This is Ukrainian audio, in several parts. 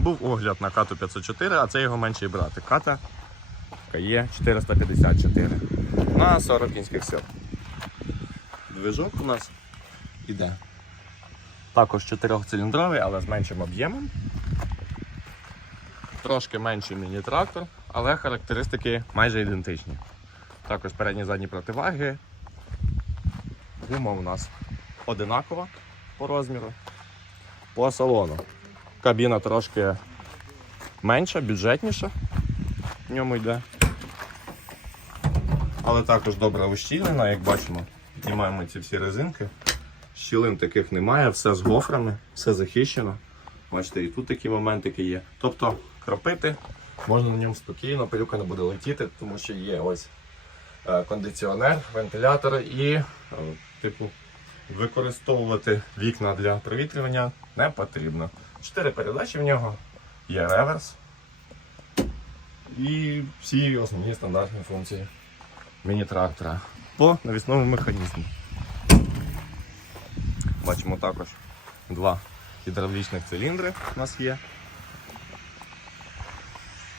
Був огляд на кату 504, а це його менший брат. Ката КЕ 454 на 40 кінських сил. Движок у нас іде. Також 4-циліндровий, але з меншим об'ємом. Трошки менший міні-трактор, але характеристики майже ідентичні. Також передні задні противаги. Гума у нас одинакова по розміру. По салону. Кабіна трошки менша, бюджетніша. В ньому йде. Але також добре ущільнена, як бачимо, знімаємо ці всі резинки. Щілин таких немає, все з гофрами, все захищено. Бачите, і тут такі моментики є. Тобто кропити можна на ньому спокійно, пилюка не буде летіти, тому що є ось е, кондиціонер, вентилятор і, е, типу, використовувати вікна для провітрювання не потрібно. Чотири передачі в нього, є реверс і всі основні стандартні функції міні-трактора по навісному механізму. Бачимо також два гідравлічних циліндри у нас є.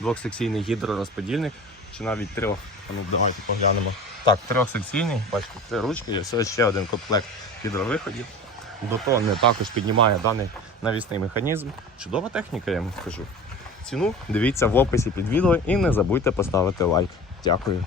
Двохсекційний гідророзподільник, чи навіть трьох. Ну, давайте поглянемо. Так, трьохсекційний, бачите, три ручки, є все ще один комплект гідровиходів. До того не також піднімає даний навісний механізм. Чудова техніка, я вам скажу. Ціну дивіться в описі під відео і не забудьте поставити лайк. Дякую.